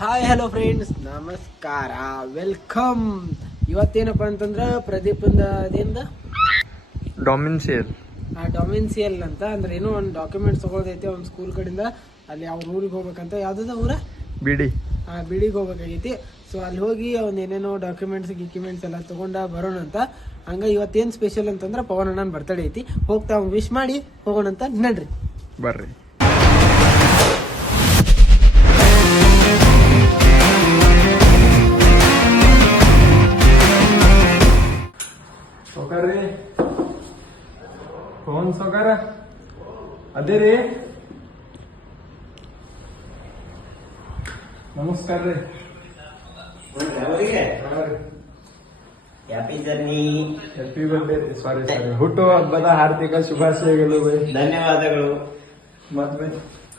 Hi hello friends ನಮಸ್ಕಾರ. Welcome ಇವತ್ತೇನಪ್ಪ ಅಂತಂದ್ರೆ ಪ್ರದೀಪ್ ಡೊಮಿನ್ಸಿಯಲ್. ಆ ಡೊಮಿನ್ಸಿಯಲ್ ಅಂತ. ಅಂದ್ರೆ ಏನೋ ಒಂದು ಡಾಕ್ಯುಮೆಂಟ್ಸ್ ತಗೊಳ್ದೈತಿ ಒಂದು ಸ್ಕೂಲ್ ಕಡೆಯಿಂದ. ಅಲ್ಲಿ ಅವ್ರ ಊರಿಗೆ ಹೋಗ್ಬೇಕಂತ. ಯಾವ್ದದ ಊರ? ಬಿಡಿ. ಆ ಬಿಡಿಗೆ ಹೋಗ್ಬೇಕಾಗೈತಿ. ಸೊ ಅಲ್ಲಿ ಹೋಗಿ ಅವ್ನ ಏನೇನೋ ಡಾಕ್ಯುಮೆಂಟ್ಸ್ ಗಿಕ್ಯುಮೆಂಟ್ಸ್ ಎಲ್ಲ ತಗೊಂಡ ಬರೋಣ ಅಂತ. ಹಂಗ ಇವತ್ತೇನ್ ಸ್ಪೆಷಲ್ ಅಂತಂದ್ರೆ ಪವನ್ ಅಣ್ಣನ ಬರ್ತಡೇ ಐತಿ. ಹೋಗ್ತಾ ವಿಶ್ ಮಾಡಿ ಹೋಗೋಣ ಅಂತ ನಡ್ರಿ. ಬರ್ರಿ. ಅದೇ ರೀ. ನಮಸ್ಕಾರ ರೀ. ಹ್ಯಾಪಿ ಜರ್ನಿ ಹ್ಯಾಪಿ ಬರ್ಡೇ ರೀ. ಸಾರಿ ಸಾರಿ ಹುಟ್ಟು ಹಬ್ಬದ ಹಾರ್ದಿಕ ಶುಭಾಶಯಗಳು ಬೈ ಧನ್ಯವಾದಗಳು. ಮತ್ತೆ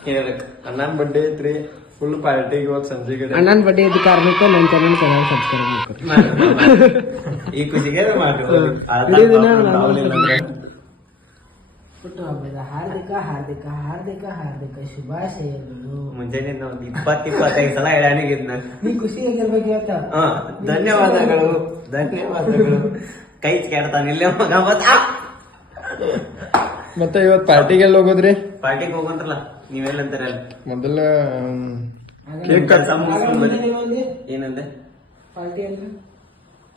ಹೇಳ್ಬೇಕು ಅಣ್ಣನ ಬರ್ಡೇ ಐತ್ರಿ ಫುಲ್ ಪಾರ್ಟಿ ಇವತ್ತು ಸಂಜೆ ಅಣ್ಣನ್ ಬಡ್ಡಿ ಇದ್ದ ಕಾರಣಕ್ಕೆ ನನ್ನ ಚಾನಲ್ ಚೆನ್ನಾಗಿ ಸಬ್ಸ್ಕ್ರೈಬ್ ಮಾಡ್ಕೊರಿ ಈ ಖುಷಿಗೆ ಮಾಡ್ಬೋದು ಅಂದ್ರೆ ಹಾರ್ದಿಕ ಹಾರ್ದಿಕ ಹಾರ್ದಿಕ ಹಾರ್ದಿಕ ಶುಭಾಶಯಗಳು. ಮುಂಜಾನೆ ನಾವು ಇಪ್ಪತ್ತು ಇಪ್ಪತ್ತೈದು ಸಲ ಹೇಳ್ಯಾನಿಗಿದ್ನ ನೀ ಖುಷಿಯಾಗಿರ್ಬೇಕು ಇವತ್ತ. ಹಾ ಧನ್ಯವಾದಗಳು ಧನ್ಯವಾದಗಳು. ಕೈ ಕೆಡ್ತಾನ ಇಲ್ಲೇ ಮಗ ಮತ್ತ. ಇವತ್ತು ಪಾರ್ಟಿಗೆಲ್ಲ ಹೋಗೋದ್ರಿ? ಪಾರ್ಟಿಗೆ ಹೋಗಂತ್ರಲ್ಲ ನೀವೆಲ್ಲಂತಾರ ಮೊದಲ ಕೇಕ್ ಕಟ್. ಏನಂದೆ? ಪಾರ್ಟಿ ಅಂದ್ರೆ?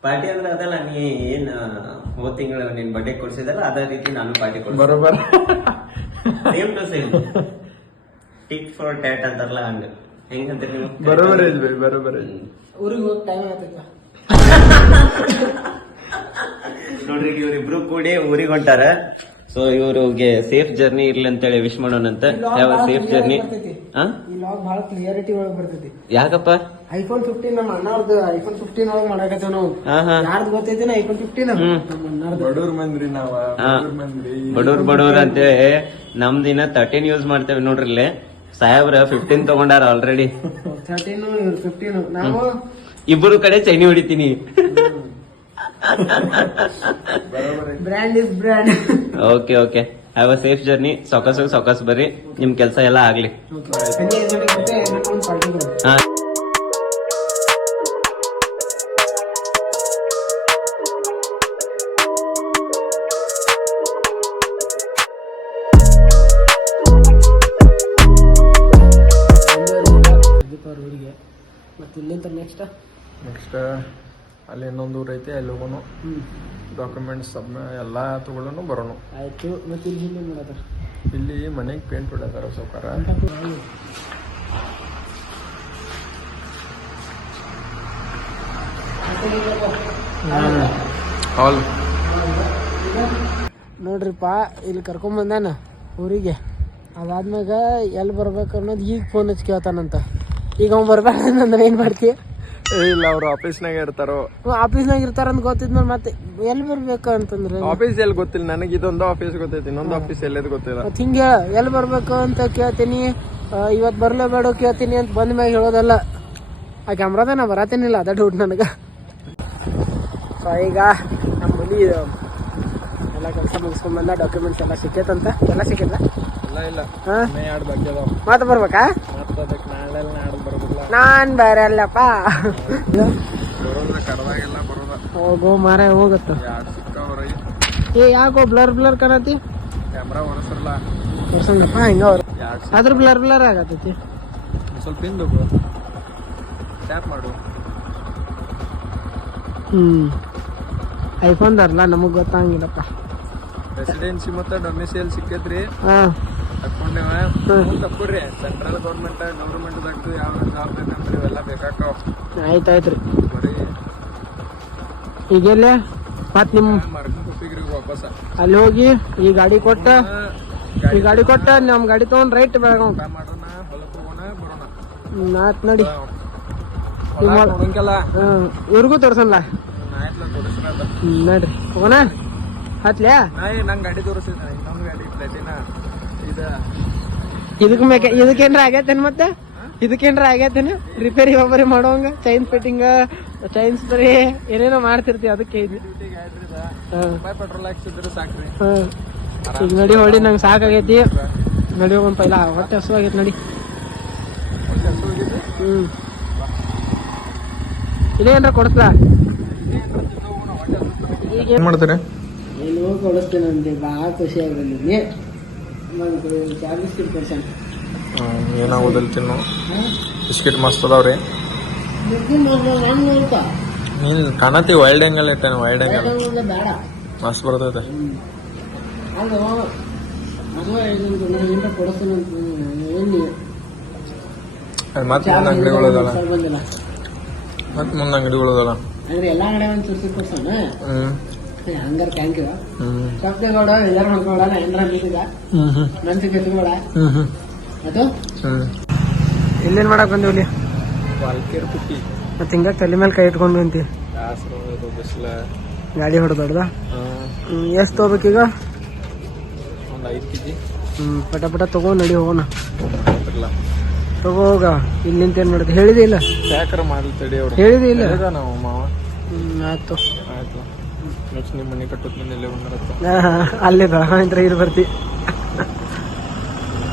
ಪಾರ್ಟಿ ಅಂದ್ರೆ ಅದಲ್ಲ ನೀ ಏನ್ ಹೋದ್ ತಿಂಗಳು ನಿನ್ ಬರ್ಡೇ ಕೊಡ್ಸಿದಲ್ಲ ಅದೇ ರೀತಿ ನಾನು ಪಾರ್ಟಿ ಕೊಡ್ತೀನಿ ಬರೋಬರ್. Same to same tit for tat ಅಂತಾರಲ್ಲ ಹಂಗ. ಹೆಂಗಂತೀರಿ ನೀವು? ಬರೋಬರ್ ಬೈ ಊರಿಗೆ ಹೋಗಿ ಟೈಮ್ ಆಗ್ತೈತ ನೋಡ್ರಿ ಇವ್ರಿಬ್ರು ಕೂಡಿ ಊರಿಗೆ ಹೊಂಟಾರ. ಸೊ ಇವ್ರಿಗೆ ಸೇಫ್ ಜರ್ನಿ ಇರ್ಲಿ ಅಂತೇಳಿ ವಿಶ್ ಮಾಡೋಣ ಅಂತ ಯಾವ ಸೇಫ್ ಜರ್ನಿ ಹಾ ಈ ಲಾಗ್ ಬಹಳ ಕ್ಲಿಯರಿಟಿ ಒಳಗ್ ಬರ್ತೈತಿ. ಯಾಕಪ್ಪ? ಐಫೋನ್ ಫಿಫ್ಟೀನ್ ನಮ್ಮ ಅಣ್ಣವ್ರದ್ದು ಐಫೋನ್ ಫಿಫ್ಟೀನ್ ಒಳಗ್ ಮಾಡಕತ್ತೇವ್ ನಾವು ಯಾರ್ದು ಗೊತ್ತೈತಿನ ಐಫೋನ್ ಫಿಫ್ಟೀನ್ ಬಡೂರ್ ಮಂದ್ರಿ ನಾವ ಬಡೂರ್ ಬಡೂರ್ ಮಂದ್ರಿ ಬಡವ್ರ ಬಡವ್ರ ಅಂತೇಳಿ ನಮ್ದಿನ ತರ್ಟೀನ್ ಯೂಸ್ ಮಾಡ್ತೇವೆ ನೋಡ್ರಿ ಇಲ್ಲಿ ಸಾಹೇಬ್ರ ಫಿಫ್ಟೀನ್ ತಗೊಂಡಾರ ಆಲ್ರೆಡಿ ತರ್ಟೀನ್ ಫಿಫ್ಟೀನ್ ನಾವು ಇಬ್ಬರು ಕಡೆ ಚೈನಿ ಹೊಡಿತೀನಿ brand is brand okay okay have a safe journey ಸೊಕಸ್ ಸೊಕಸ್ ಬರ್ರಿ ನಿಮ್ ಕೆಲಸ ಎಲ್ಲ ಆಗ್ಲಿ ನೆಕ್ಸ್ಟ್ ನೆಕ್ಸ್ಟ್ ಅಲ್ಲಿ ಇನ್ನೊಂದು ಊರ್ ಐತಿ ಅಲ್ಲಿ ಹೋಗೋನು. ಡಾಕ್ಯುಮೆಂಟ್ಸ್ ಸಬ್ಮ ಎಲ್ಲ ತಗೊಳ್ಳೋನು ಬರೋನು. ಆಯ್ತು. ಮತ್ತೆ ಇಲ್ಲಿ ಮಾಡತ್ತಾರ ಇಲ್ಲಿ ಮನೆಗೆ ಪೇಂಟ್ ಹೊಡ್ಯಾತಾರ ಸೌಕಾರ ಹಾಲ್ ನೋಡ್ರಿಪ್ಪ ಇಲ್ಲಿ ಕರ್ಕೊಂಡ್ ಬಂದಾನ ಊರಿಗೆ. ಅದಾದ್ಮ್ಯಾಗ ಎಲ್ಲಿ ಬರ್ಬೇಕು ಅನ್ನೋದು ಈಗ ಫೋನ್ ಹಚ್ಚಿ ಕೇಳ್ತಾನಂತ. ಈಗ ಅವ್ನು ಬರ್ಬೇಡ ಏನು ಏನ್ ಮಾಡ್ತಿ? ಇಲ್ಲ ಅವ್ರು ಆಫೀಸ್ನಾಗ ಇರ್ತಾರೋ? ಆಫೀಸ್ನಾಗ ಇರ್ತಾರಂತ ಗೊತ್ತಿದ್ಮೇಲೆ ಮತ್ತೆ ಎಲ್ಲಿ ಬರ್ಬೇಕು ಅಂತಂದ್ರೆ? ಆಫೀಸ್ ಎಲ್ಲಿ ಗೊತ್ತಿಲ್ಲ ನನಗೆ ಇದೊಂದು ಆಫೀಸ್ ಗೊತ್ತೈತಿ ಇನ್ನೊಂದು ಆಫೀಸ್ ಎಲ್ಲೇದು ಗೊತ್ತಿಲ್ಲ. ಮತ್ತೆ ಹಿಂಗೆ ಎಲ್ಲಿ ಬರ್ಬೇಕು ಅಂತ ಕೇಳ್ತೀನಿ. ಇವತ್ತು ಬರ್ಲೇಬೇಡ ಕೇಳ್ತೀನಿ ಅಂತ ಬಂದ ಮ್ಯಾಗ ಹೇಳೋದಲ್ಲ. ಆ ಕ್ಯಾಮ್ರಾದ ನಾ ಬರತೇನಿಲ್ಲ ಅದ ಡೌಟ್ ನನಗೆ. ಸೊ ಈಗ ನಮ್ಮ ಹುಲಿ ಎಲ್ಲ ಕೆಲಸ ಮುಗಿಸ್ಕೊಂಡ್ ಬಂದ ಡಾಕ್ಯುಮೆಂಟ್ಸ್ ಎಲ್ಲ ಸಿಕ್ಕೈತಂತ? ಎಲ್ಲ ಸಿಕ್ಕಿಲ್ಲ ಇಲ್ಲ ಇಲ್ಲ. ಹಾಂ? ಎರಡು ಬಗ್ಗೆ ಮತ್ತೆ ಬರ್ಬೇಕಾ ಮತ್ತೆ ಅದಕ್ಕೆ ನಾಳೆ ನಾಡ್ದು ಬರೋದಿಲ್ಲ ನಾನ್ ಬರಲ್ಲಪ್ಪ. ಹೋಗೋ ಮರ ಹೋಗತ್ತ. ಏ ಯಾಕೋ ಬ್ಲರ್ ಬ್ಲರ್ ಕಾಣತಿ ತೋರ್ಸಂಗಪ್ಪ ಹಿಂಗ ಆದ್ರ ಬ್ಲರ್ ಬ್ಲರ್ ಆಗತ್ತೈತಿ. ಸ್ವಲ್ಪ ಹಿಂದು ಟ್ಯಾಪ್ ಮಾಡು. ಹ್ಮ್. ಐಫೋನ್ ಅಲ್ಲ ನಮಗ್ ಗೊತ್ತಾಗಿಲ್ಲಪ್ಪ. ರೆಸಿಡೆನ್ಸಿ ಮತ್ತೆ ಡೊಮಿಸಿಯಲ್ ಸಿಕ್ಕೈತ್ರಿ ಹಾ. ತಕೊಂಡೇವ? ಹ್ಮ್. ತಕ್ಕೊಡ್ರಿ. ಸೆಂಟ್ರಲ್ ಗೌರ್ಮೆಂಟ್ ಗೌರ್ಮೆಂಟ್ದಾಗ ಯಾವ ಜಾಬ್ ಬೇಕಂದ್ರೆ ಇವೆಲ್ಲ ಬೇಕಾಕಾವ ಆಯ್ತಾಯ್ತ್ರಿ. ಬರೀ ಈಗೆಲ್ಲ ಮತ್ ನಿಮ್ ಮರ್ಕೊಂಡು ವಾಪಸ್. ಅಲ್ಲಿ ಹೋಗಿ ಈ ಗಾಡಿ ಕೊಟ್ಟ ಈ ಗಾಡಿ ಕೊಟ್ಟ ನಮ್ ಗಾಡಿ ತಗೊಂಡ್ ರೈಟ್ ಬೆಳಗಾವ್. ಮಾಡೋಣ ಹೊಲಕ್ಕೆ ಹೋಗೋಣ ಬರೋಣ. ನಾತ್ ನೋಡಿ. ಇವ್ರಿಗೂ ತೋರ್ಸಲ್ಲ ನೋಡ್ರಿ. ಹೋಗೋಣ. ಹತ್ಲ್ಯಾ? ನಂಗೆ ಗಾಡಿ ತೋರಿಸಿದ ಇನ್ನೊಂದು ಗಾಡಿ ಪ್ಲೇಟಿನ ಇದ ಇದಕ್ ಮೇಕೆ ಇದಕ್ಕೇನ್ರ ಆಗೈತೇನ್ ಮತ್ತೆ? ಇದಕ್ಕೇನ್ರ ಆಗೈತೇನ? ರಿಪೇರಿ ಒಬ್ಬರಿ ಮಾಡೋಂಗ ಚೈನ್ ಫಿಟ್ಟಿಂಗ್ ಚೈನ್ ಸ್ಪ್ರೇ ಏನೇನೋ ಮಾಡ್ತಿರ್ತಿ ಅದಕ್ಕೆ ಇದು. ಪೆಟ್ರೋಲ್ ಹಾಕ್ಸಿದ್ರೆ ಸಾಕ್ರಿ. ಈಗ ನಡಿ ಹೊಡಿ ನಂಗೆ ಸಾಕಾಗೈತಿ. ನಡಿ ಒಂದು ಪೈಲ ಹೊಟ್ಟೆ ಹಸುವಾಗೈತಿ ನಡಿ. ಹ್ಮ್. ಇದೇನ್ರ ಕೊಡ್ತಾ ಈಗ ಏನ್ ಮಾಡ್ತಾರೆ? ನೀನು ಕೊಡಿಸ್ತೇನೆ ಅಂದೆ ಭಾಳ ಖುಷಿಯಾಗಿ ಬಂದಿದ್ದೀನಿ ಏನಾಗೋದಿಲ್ಲ ತಿನ್ನು. ಬಿಸ್ಕಿಟ್ ಮಸ್ತ್ ಅದಾವ್ರಿ ನಾನು ಕಾಣತಿ ವೈಲ್ಡ್ ಆಂಗಲ್ ಐತೆ ವೈಲ್ಡ್ ಆಂಗಲ್ ಮಸ್ತ್ ಬರ್ತೈತೆ. ಅದು ಮತ್ತೆ ಮುಂದೆ ಅಂಗಡಿಗಳು ಅದಲ್ಲ ಮತ್ತೆ ಮುಂದೆ ಅಂಗಡಿಗಳು ಅದಲ್ಲ ಅಂದ್ರೆ ಹಂಗಾರ ಥ್ಯಾಂಕ್ ಯು ಸಪ್ತೇಗೌಡ ಎಲ್ಲಾರು ಏನ್ರ ಅದು? ಮಾಡಕ್ ಬಂದಿವ್ಲಿ ವಾಲ್ಕೇರ್ ಪುಟ್ಟಿ ಮತ್ತೆ ಹಿಂಗ ತಲೆ ಮೇಲೆ ಕೈ ಇಟ್ಕೊಂಡು ಅಂತಿ. ಗಾಡಿ ಹೊಡೆದೊಡ್ದ? ಎಷ್ಟು ತಗೋಬೇಕೀಗ? ಒಂದು ಐದು ಕೆ ಜಿ ಹ್ಮ್ ಪಟ ಪಟ ತಗೋ ನಡಿ ಹೋಗೋಣ. ತಗೋ ಹೋಗ ಇಲ್ಲಿ ನಿಂತ ಏನ್ ಮಾಡುದು ಹೇಳಿದಿಲ್ಲ ಯಾಕಾರ ಮಾಡಲಿ ತಡಿ ಅವ್ರು. ಹೇಳಿದೆ ಇಲ್ಲ? ನಾವು ಮಾವ. ಹ್ಮ್ ಆಯ್ತು. ಆಯ್ತು. ನೆಕ್ಸ್ಟ್ ನಿಮ್ಮ ಮನೆ ಕಟ್ಟೋದ್ ಮೇಲೆ ಇಲ್ಲೇ ಅಲ್ಲಿದ ಇಲ್ಲಿ ಬರ್ತಿ.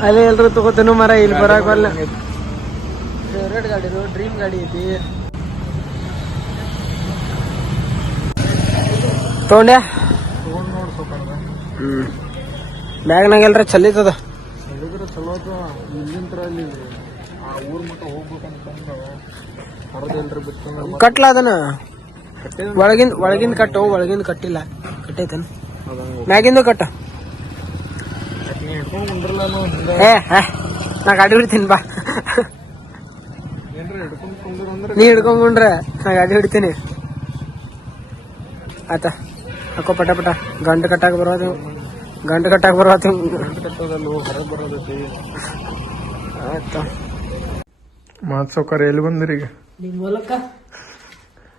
ಅಲ್ಲೇ ಎಲ್ರು ತಗೋತೇನು ಮರ ಇಲ್ಲಿ ಬರಾಕ್ ಬರಲ್ಲ. ಫೇವ್ರೇಟ್ ಗಾಡಿ ಇದು ಡ್ರೀಮ್ ಗಾಡಿ ಐತಿ. ತಗೊಂಡ್ ಹ್ಮ್. ಬ್ಯಾಗ್ನಾಗ ಎಲ್ರ ಚಲಿತದ? ಹೇಳಿದ್ರೆ ಚಲೋ ಅಲ್ಲಿ ಆ ಊರ್ ಮಟ್ಟ ಹೋಗ್ಬೇಕಂತಂದ್ರ ಕಟ್ಲ ಅದನ್ನ? ಒಳಗಿಂದ ಒಳಗಿಂದ ಕಟ್ಟು ಒಳಗಿಂದ ಕಟ್ಟಿಲ್ಲ. ಕಟ್ಟೈತನ? ಮ್ಯಾಗಿಂದು ಕಟ್ಟ. ಏ ಹೇ, ನಾ ಗಾಡಿ ಹೊಡಿತೀನಿ ಬಾ. ನೀ ಹಿಡ್ಕೊಂಡ್ರೆ ನಾ ಗಾಡಿ ಹೊಡಿತೀನಿ. ಆತ. ಹಾಕೋ ಪಟ ಪಟ. ಗಂಟು ಕಟ್ಟಾಕ ಬರೋದು. ಗಂಟು ಕಟ್ಟಾಕ ಬರೋದು. ಮಾತ್ ಸೌಕರ್ಯ ಎಲ್ಲಿ ಬಂದ್ರಿ ಈಗ? ನಿಮ್ಮ ಮೂಲಕ.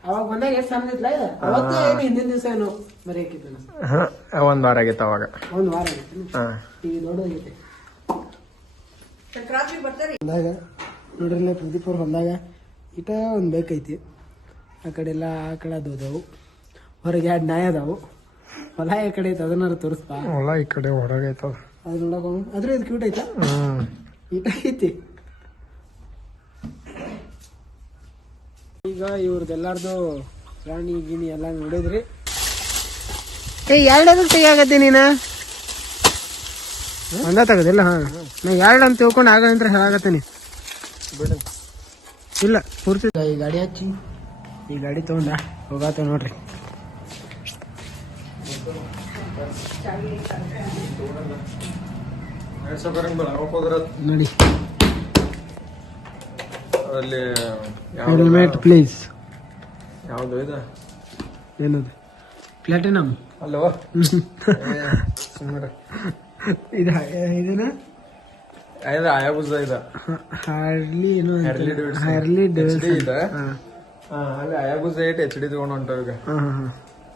ಅವಾಗ ಬಂದಾಗ ಎಷ್ಟು ಸಂದಿತ್ಲ ಅವತ್ತೇ ಏನು ಹಿಂದಿನ ದಿವಸ ಏನು ಹಾಂ ಒಂದು ವಾರ ಆಗಿತ್ತು ಅವಾಗ. ಒಂದು ವಾರ ಆಗೈತೆ ಹಾಂ. ಈಗ ದೊಡ್ಡದಾಗೈತೆ ಹೊಲ್ದಾಗ ನೋಡ್ರಿಲ್ಲ ಪ್ರದೀಪ್ ಅವ್ರ ಹೊಲ್ದಾಗ ಇಟ ಒಂದು ಬೇಕೈತಿ ಆ ಕಡೆ ಎಲ್ಲ ಆ ಕಡೆ ಅದು ಅದಾವು. ಹೊರಗೆ ಎರಡು ನಾಯಿ ಅದಾವು. ಹೊಲ ಈ ಕಡೆ ಐತೆ ಅದನ್ನಾರು ತೋರಿಸ್ಪಾ. ಹೊಲ ಈ ಕಡೆ ಹೊರಗೈತ ಅದು. ನೋಡಕ್ಕೆ ಅದ್ರ ಇದು ಕ್ಯೂಟ್ ಐತಾ? ಇಟ ಐತಿ. ಈಗ ಇವ್ರದ್ದೆಲ್ಲಾರ್ದು ಪ್ರಾಣಿ ಗಿಣಿ ಎಲ್ಲ ನೋಡಿದ್ರಿ. ಏ ಎರಡದು ತೆಗಿಯಾಗತ್ತೆ ನೀನ? ಒಂದ ತಗದಿಲ್ಲ ಹಾ. ನಾ ಎರಡು ಅಂತ ತಿಳ್ಕೊಂಡು ಆಗ ಅಂತ ಹೇಳಾಗತ್ತೀನಿ ಇಲ್ಲ ಪೂರ್ತಿ. ಈ ಗಾಡಿ ಹಚ್ಚಿ. ಈ ಗಾಡಿ ತಗೊಂಡ ಹೋಗಾತ ನೋಡ್ರಿ. ನಡಿ ನೋಡಿ. ಅಲ್ಲಿ ಹೆಲ್ಮೆಟ್ ಪ್ಲೀಸ್ ಯಾವುದು ಇದು? ಏನದು? ಪ್ಲಾಟಿನಮ್ ಅಲ್ಲೋ? ಸುಮ್ಮನೆ ಇದು ಇದನ್ನ ಇದು ಆಯಾಬುಜ ಇದ. ಹಾರ್ಲಿ ಏನು. ಹಾರ್ಲಿ HD ಇದೆ? ಅಲ್ಲಿ ಆಯಾಬುಜ ಏಟ್ ಎಚ್ ಡಿ ತಗೊಂಡ್ ಹೊಂಟಾವ ಈಗ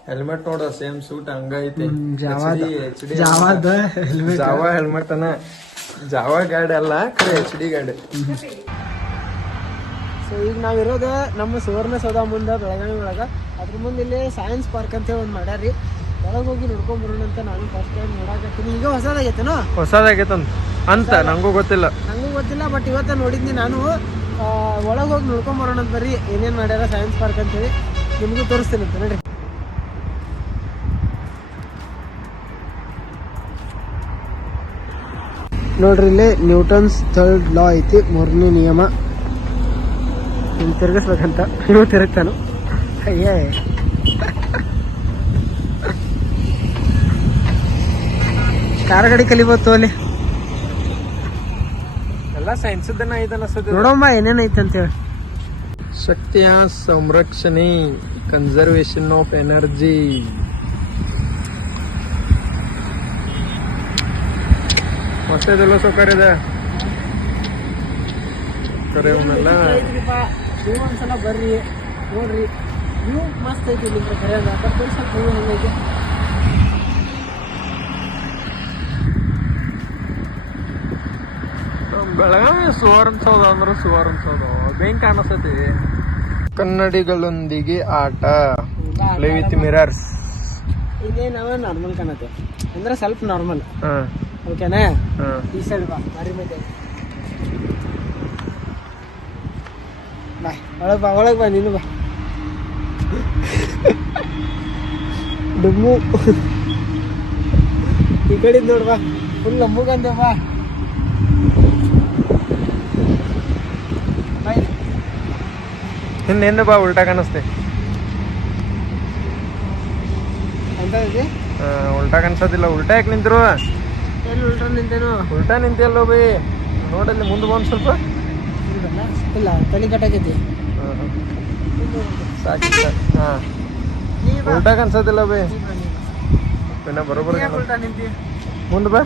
ಹೆಲ್ಮೆಟ್ ನೋಡ ಸೇಮ್ ಸೂಟ್ ಹಂಗ ಐತಿ ಜಾವಾದ. ಜಾವಾ ಹೆಲ್ಮೆಟ್ ಅನ್ನ. ಜಾವಾ ಗಾಡಿ ಅಲ್ಲ ಎಚ್ ಡಿ ಗಾಡಿ ಸೊ ಈಗ ನಾವು ಇರೋದು ನಮ್ಮ ಸುವರ್ಣಸೌಧ ಮುಂದೆ ಬೆಳಗಾವಿ ಒಳಗೆ. ಅದ್ರ ಮುಂದೆ ಇಲ್ಲಿ ಸೈನ್ಸ್ ಪಾರ್ಕ್ ಅಂತ ಒಂದು ಮಾಡ್ಯಾರಿ ಒಳಗೆ ಹೋಗಿ ನೋಡ್ಕೊಂಡ್ ಬರೋಣ ಅಂತ ನಾನು ಫಸ್ಟ್ ಟೈಮ್ ನೋಡಾಕತ್ತೀನಿ. ಈಗ ಹೊಸದಾಗೈತೇನೋ? ಹೊಸದಾಗೈತೆ ಅಂತ. ನಂಗೂ ಗೊತ್ತಿಲ್ಲ. ನಂಗೂ ಗೊತ್ತಿಲ್ಲ ಬಟ್ ಇವತ್ತ ನೋಡಿದ್ನಿ ನಾನು. ಒಳಗೆ ಹೋಗಿ ನೋಡ್ಕೊಂಡ್ ಬರೋಣ ಅಂತ ಬರ್ರಿ. ಏನೇನು ಮಾಡ್ಯಾರ ಸೈನ್ಸ್ ಪಾರ್ಕ್ ಅಂತೇಳಿ ನಿಮಗೂ ತೋರಿಸ್ತೀನಿ ಅಂತ ನೋಡ್ರಿ. ನೋಡ್ರಿ ಇಲ್ಲಿ ನ್ಯೂಟನ್ಸ್ ಥರ್ಡ್ ಲಾ ಐತಿ. ಮೂರನೇ ನಿಯಮ. ಹಿಂಗ್ ತಿರ್ಗಿಸ್ಬೇಕಂತ. ಇವು ತಿರುಗ್ತಾನು. ಅಯ್ಯೇ. ಕಾರ್ ಗಾಡಿ ಕಲಿಬೋದು ಅಲ್ಲಿ. ಎಲ್ಲ ಸೈನ್ಸ್ ಐತೆ ಅನ್ಸುತ್ತೆ ನೋಡಮ್ಮ ಏನೇನೈತೆ ಅಂತ ಹೇಳಿ. ಶಕ್ತಿಯ ಸಂರಕ್ಷಣೆ ಕನ್ಸರ್ವೇಷನ್ ಆಫ್ ಎನರ್ಜಿ ಮತ್ತೆ ಸೌಕರ್ಯ ಇದೆ? ಕರೆ ಅವನ್ನೆಲ್ಲ ನೀವು ಒಂದ್ಸಲ ಬರ್ರಿ ನೋಡ್ರಿ. ವ್ಯೂ ಮಸ್ತ್ ಐತಿ ನಿಮ್ಗೆ ಕರೆಯೋದ ಬಟ್ ಸ್ವಲ್ಪ ವ್ಯೂ ಹೆಂಗೈತೆ. ಬೆಳಗಾವಿ ಸುವರ್ಣಸೌಧ ಅಂದ್ರೆ ಸುವರ್ಣಸೌಧ ಬೇಂಗ್ ಕಾಣಿಸ್ತೈತಿ? ಕನ್ನಡಿಗಳೊಂದಿಗೆ ಆಟ. ಪ್ಲೇ ವಿತ್ ಮಿರರ್ಸ್ ಇದೇ ನಾವ ನಾರ್ಮಲ್ ಕಾಣತ್ತೆ. ಅಂದ್ರೆ ಸ್ವಲ್ಪ ನಾರ್ಮಲ್ ಹಾ. ಓಕೆನಾ ಈ ಸೈಡ್ ಬಾ. ಮಾರಿ ಮೇಲೆ ಬಾ ಒಳಗೆ ಬಾ ಒಳಗೆ ಬಾ ನೀನು ಬಾ. ಡುಮ್ಮು. ಈ ಕಡೆ ನೋಡ್ಬಾ ಫುಲ್ ಅಮ್ಮಗಂದೆ ಬಾ. ಬಾಯ್ ಹಿಂದೆ ಬಾ ಉಲ್ಟಾ ಕಾಣಿಸ್ತೆ. ಉಲ್ಟಾ ಕಾಣಿಸೋದಿಲ್ಲ ಉಲ್ಟಾ ಯಾಕೆ ನಿಂತಿರು ಉಲ್ಟಾ ನಿಂತೇನು? ಉಲ್ಟಾ ನಿಂತಿಯಲ್ಲೋ ಬೈ. ನೋಡಲ್ಲಿ ಮುಂದೆ ಬಂದು ಸ್ವಲ್ಪ? ಇಲ್ಲ ತಲೆ ಕಟ್ಟಾಕೈತಿ ಸಾಕು ಹಾಂ. ನೀ ಬಾ ಉಲ್ಟಾ ಕಾಣಿಸೋದಿಲ್ಲ ಬೈ. ನೀ ಬಾ, ನೀ ಇನ್ನ ಬರೋಬ್ಬರ ನೀ ಯಾಕ್ ಉಲ್ಟಾ ನಿಂತಿ ಮುಂದೆ ಬಾ.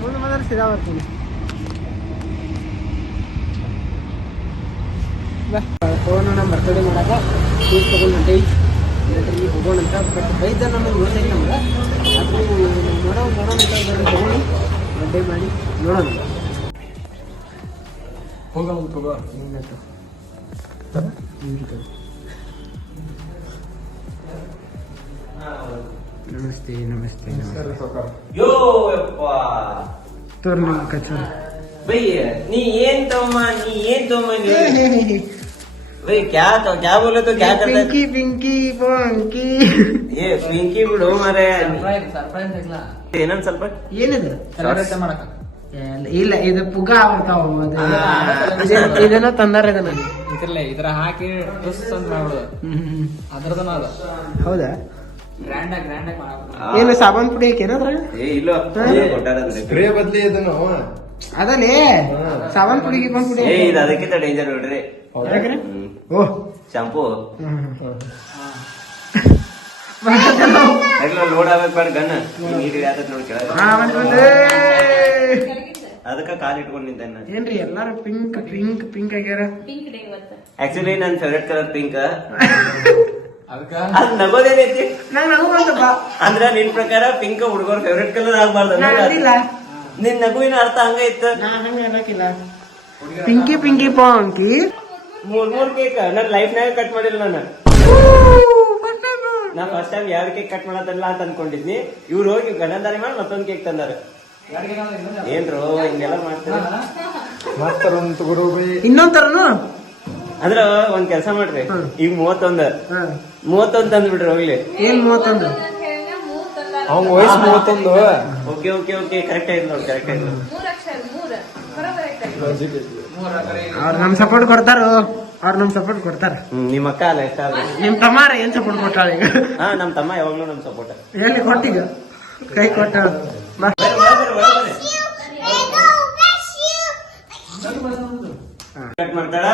ಮುಂದೆ ಬಂದ್ರೆ ಸೀದಾ ಬರ್ತೀನಿ. ಹೋಗೋಣ ನಮ್ಮ ಬರ್ತಡೇ ಮಾಡಾಕ ತಗೊಂಡು ಹೋಗೋಣ ಅಂತ ಬಟ್ ಬೈದ ನಮಗೆ ಅದು ನೋಡೋ ನೋಡೋಣ ಅಂತ ತಗೊಂಡು ಮಾಡಿ ನೋಡೋಣ. ಹೋಗೋಣ ತಗೋ ಹಿಂಗಂತ ನಮಸ್ತೆ ನಮಸ್ತೆ ಸರಿ ಸಾವ್ಕಾರ ಯೋ ಯಪ್ಪ ತೋರ್ ನಿಮ್ಮ ಕಚೋರಿ ಬೈ ನೀ ಏನ್ ತಮ್ಮ ನೀ ಏನ್ ತಮ್ಮ ಬೈ ಕ್ಯಾ तो क्या बोले तो क्या करता है ಪಿಂಕಿ ಪಿಂಕಿ ಪಂಕಿ ಏ ಪಿಂಕಿ ಬಿಡು ಮಾರೆ ಏನನ್ ಸ್ವಲ್ಪ ಏನಿದು ಮಾಡಕ ಇಲ್ಲ- ಇಲ್ಲ ಇದು ಪುಗ ಇದು- ಇದನ್ನ ತಂದಾರ ಇದನ್ನ. ಇದ್ರಲ್ಲೇ ಇದ್ರ ಹಾಕಿ ಡ್ರೆಸ್ ಅಂತ ಮಾಡ್ಬಿಡು ಅದ್ರದನ ಅದು. ಹೌದಾ? ಗ್ರ್ಯಾಂಡ್ ಆಗಿ ಗ್ರ್ಯಾಂಡ್ ಆಗಿ ಏನು ಸಾಬಾನ್ ಪುಡಿ ಹಾಕಿ ಏನಾದ್ರಾಗ ಏ ಇಲ್ಲ ಕೊಟ್ಟಾರಂದ್ರೆ ಸ್ಪ್ರೇ ಬದ್ಲಿ ಇದನ್ನು. ಅದಲ್ಲೇ ಸಾಬಾನ್ ಪುಡಿ ಗಿಬಾನ್ ಪುಡಿ ಏ ಇದು ಅದಕ್ಕಿಂತ ಡೇಂಜರ್ ನೋಡ್ರಿ? ಓ. ಶಾಂಪೂ. ಲೋಡ್ ಆಗ್ಬೇಕು ಬೇಡ ಗನ್. ನೀರು ಯಾತಕ್ ನೋಡಿ ಕೆಳಗೆ. ಬಂದ್ ಬಂದೆ. ಅದಕ್ಕ ಕಾಲ್ ಇಟ್ಕೊಂಡ್ ನಿಂತೆ ಏನ್ರಿ ಎಲ್ಲಾರು ಪಿಂಕ್ ಪಿಂಕ್ ಪಿಂಕ್ ಆಗ್ಯಾರ? ಪಿಂಕ್ ಡೇ ಇವತ್ತು. ಆಕ್ಚುಲಿ ನನ್ ಫೇವ್ರೆಟ್ ಕಲರ್ ಪಿಂಕ್ ಅದಕ್ಕ? ಅದ್ ನಗೋದೇನೈತಿ ನಂಗ್ ನಗು ಬಂತಪ್ಪ ಅಂದ್ರ ನಿನ್ ಪ್ರಕಾರ ಪಿಂಕ್ ಹುಡುಗರ್ ಫೇವ್ರೆಟ್ ಕಲರ್ ಆಗ್ಬಾರ್ದು ನಿನ್ ನಗುವಿನ ಅರ್ಥ ಹಂಗ ಇತ್ತು? ನಾ ಹಂಗ ಅನ್ನಕ್ಕಿಲ್ಲ ಪಿಂಕಿ ಪಿಂಕಿ ಪಾಂಕಿ ಮೂರ್ ಮೂರ್ ಕೇಕ್ ನನ್ ಲೈಫ್ ನಾಗ ಕಟ್ ಮಾಡಿಲ್ಲ ನಾನು. ನಾ ಫಸ್ಟ್ ಟೈಮ್ ಎರಡ್ ಕೇಕ್ ಕಟ್ ಮಾಡತ್ತಲ್ಲ ಅಂತ ಅನ್ಕೊಂಡಿದ್ನಿ. ಇವ್ರು ಹೋಗಿ ಗಣಂದಾರಿ ಮಾಡಿ ಮತ್ತೊಂದ್ ಕೇಕ್ ತಂದಾರ. ಏನ್ರೋ ಹಿಂಗೆಲ್ಲ ಮಾಡ್ತಾರೆ. ಇನ್ನೊಂದ್ ತರನು ಅಂದ್ರ ಒಂದ್ ಕೆಲ್ಸ ಮಾಡ್ರಿ. ಈಗ ಮೂವತ್ತೊಂದ್. ಹಾ. ಮೂವತ್ತೊಂದ್ ತಂದ್ ಬಿಡ್ರಿ ಹೋಗ್ಲಿ. ಏನ್ ಮೂವತ್ತೊಂದು? ಅವ್ನ ವಯಸ್ಸು ಮೂವತ್ತೊಂದು. ಓಕೆ ಓಕೆ ಓಕೆ ಕರೆಕ್ಟ್ ಆಯ್ತು ನೋಡಿ ಕರೆಕ್ಟ್ ಆಯ್ತು. ಮೂರ್ ಅಕ್ಷರ ಮೂರ್. ಬರೋಬರ್ ಐತೆ ಅವ್ರ ನಮ್ ಸಪೋರ್ಟ್ ಕೊಡ್ತಾರ? ಅವ್ರ ನಮ್ ಸಪೋರ್ಟ್ ಕೊಡ್ತಾರ. ನಿಮ್ಮ ಅಕ್ಕ ಅಲ್ಲ ನಿಮ್ ತಮ್ಮಾರ ಏನ್ ಸಪೋರ್ಟ್ ಕೊಟ್ಟಾಳ ಈಗ? ಹಾ ನಮ್ ತಮ್ಮ ಯಾವಾಗ್ಲೂ ನಮ್ ಸಪೋರ್ಟ್ ಎಲ್ಲಿ ಕೊಟ್ಟೀಗ? ಕೈ ಕೊಟ್ಟ. ಕಟ್ ಮಾಡ್ತಾಳ?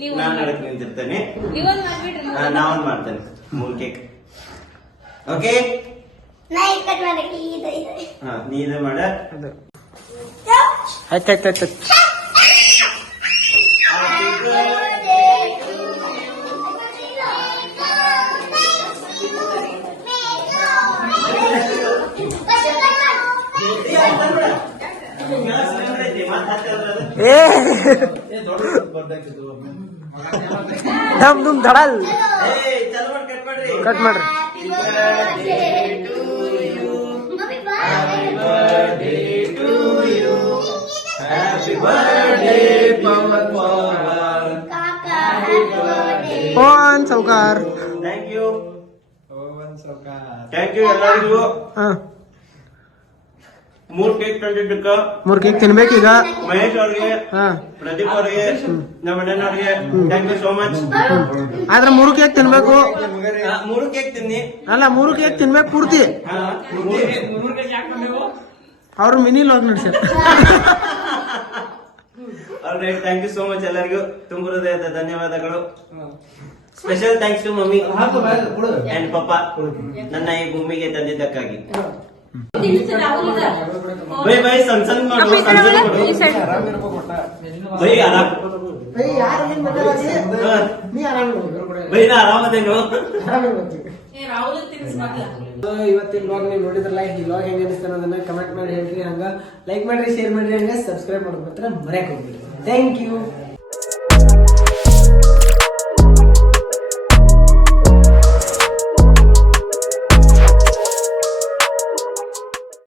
ನೀವು ನಾನ್ ನಡಕ್ ನಿಂತಿರ್ತೇನೆ. ನೀವೊಂದ್ ಮಾಡ್ತೇನೆ. ಮೂರ್ ಕೇಕ್ ಓಕೆ ಹಾ ನೀ ಇದು ಮಾಡ ಅದು ಏ ಧಮ್ ಧುಮ್ ಧಡಲ್ ಕಟ್ ಮಾಡ್ರಿ ಪೋನ್ ಸೌಕಾರ್ ಥ್ಯಾಂಕ್ ಯು ಥ್ಯಾಂಕ್ ಯು ಎಲ್ಲರಿಗೂ ಹಾ ಮೂರ್ ಕೇಕ್ ತಂದಿದ್ದಕ್ಕ. ಮೂರ್ ಕೇಕ್ ತಿನ್ಬೇಕೀಗ? ಮಹೇಶ್ ಅವ್ರಿಗೆ ಹಾ. ಪ್ರದೀಪ್ ಅವ್ರಿಗೆ ನಮ್ಮ ಅಣ್ಣನವ್ರಿಗೆ ಥ್ಯಾಂಕ್ ಯು ಸೋ ಮಚ್ ಆದ್ರೆ ಮೂರು ಕೇಕ್ ತಿನ್ಬೇಕು. ಮೂರು ಕೇಕ್ ತಿನ್ನಿ. ಅಲ್ಲ ಮೂರು ಕೇಕ್ ತಿನ್ಬೇಕು ಪೂರ್ತಿ. ಅವ್ರ mini vlog alright thank you so much ಎಲ್ಲರಿಗೂ. ತುಂಬ ಹೃದಯದ ಧನ್ಯವಾದಗಳು. Special thanks to mummy and papa ನನ್ನ ಈ ಭೂಮಿಗೆ ತಂದಿದ್ದಕ್ಕಾಗಿ. ಬೈ ಬೈ ಸಣ್ಣ ಸಣ್ಣ ಮಾಡು ಸಣ್ಣ ಸಣ್ಣ ಮಾಡು. ಈ side. ಬೈ ಆರಾಮ್. ಹಾ. ಬೈ ನಾ ಆರಾಮದೇನು ಏ, ರಾಹುಲ್ ತಿನ್ಸ್ ಮಗ್ಲ ಇವತ್ತಿನ ಬ್ಲಾಗ್ ನೀವು ನೋಡಿದ್ರಲ್ಲ ಈ ಬ್ಲಾಗ್ ಹೆಂಗ ಅನಿಸ್ತಾನ ಅದನ್ನ ಕಮೆಂಟ್ ಮಾಡಿ ಹೇಳ್ರಿ. ಹಂಗ ಲೈಕ್ ಮಾಡ್ರಿ ಶೇರ್ ಮಾಡ್ರಿ ಹಂಗ ಸಬ್ಸ್ಕ್ರೈಬ್ ಮಾಡೋದು ಮಾತ್ರ ಮರ್ಯಾಕ್ ಹೋಗ್ಬಿಡ್ರಿ ಥ್ಯಾಂಕ್ ಯು